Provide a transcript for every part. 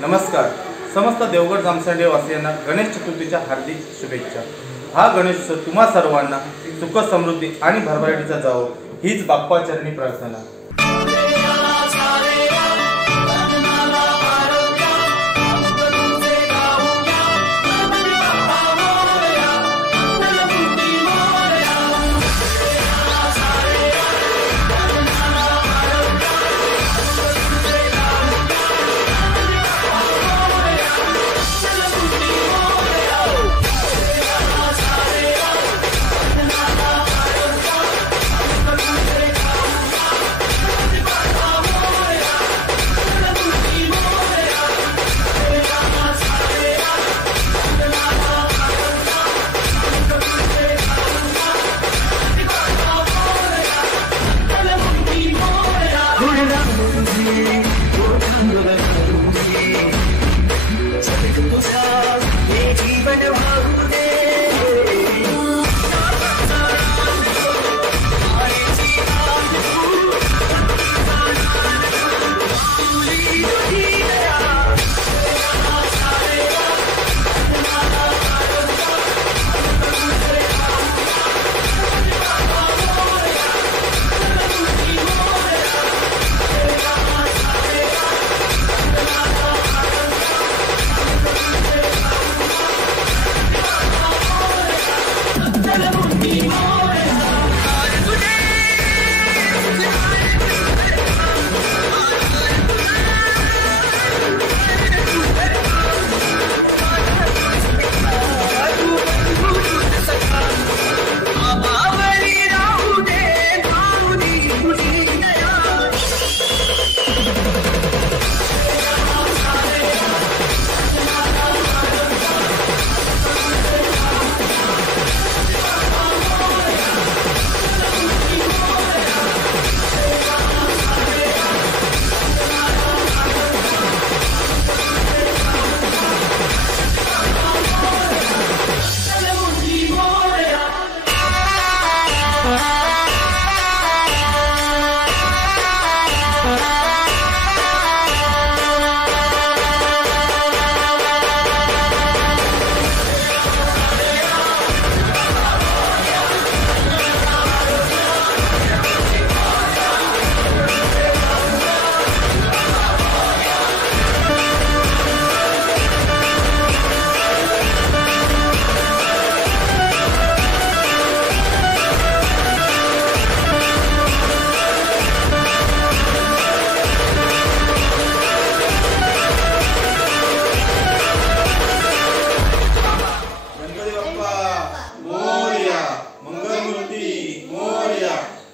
नमस्कार. समस्त देवगड जामसंडे वासियांना गणेश चतुर्थीच्या हार्दिक शुभेच्छा. हा गणेशोत्सव तुम्हा सर्वांना सुख समृद्धी आणि भरभराटीचा जावो हीच बाप्पा चरणी प्रार्थना.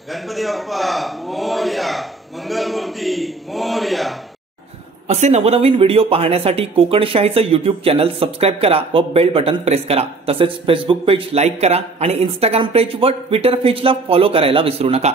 गणपती बाप्पा मोरया, मंगलमूर्ती मोरया. असे नवनवीन व्हिडिओ पाहण्यासाठी कोकणशाहीचं YouTube चॅनल सबस्क्राइब करा व बेल बटन प्रेस करा. तसेच फेसबुक पेज लाईक करा आणि इंस्टाग्राम पेज व ट्विटर पेजला फॉलो करायला विसरू नका.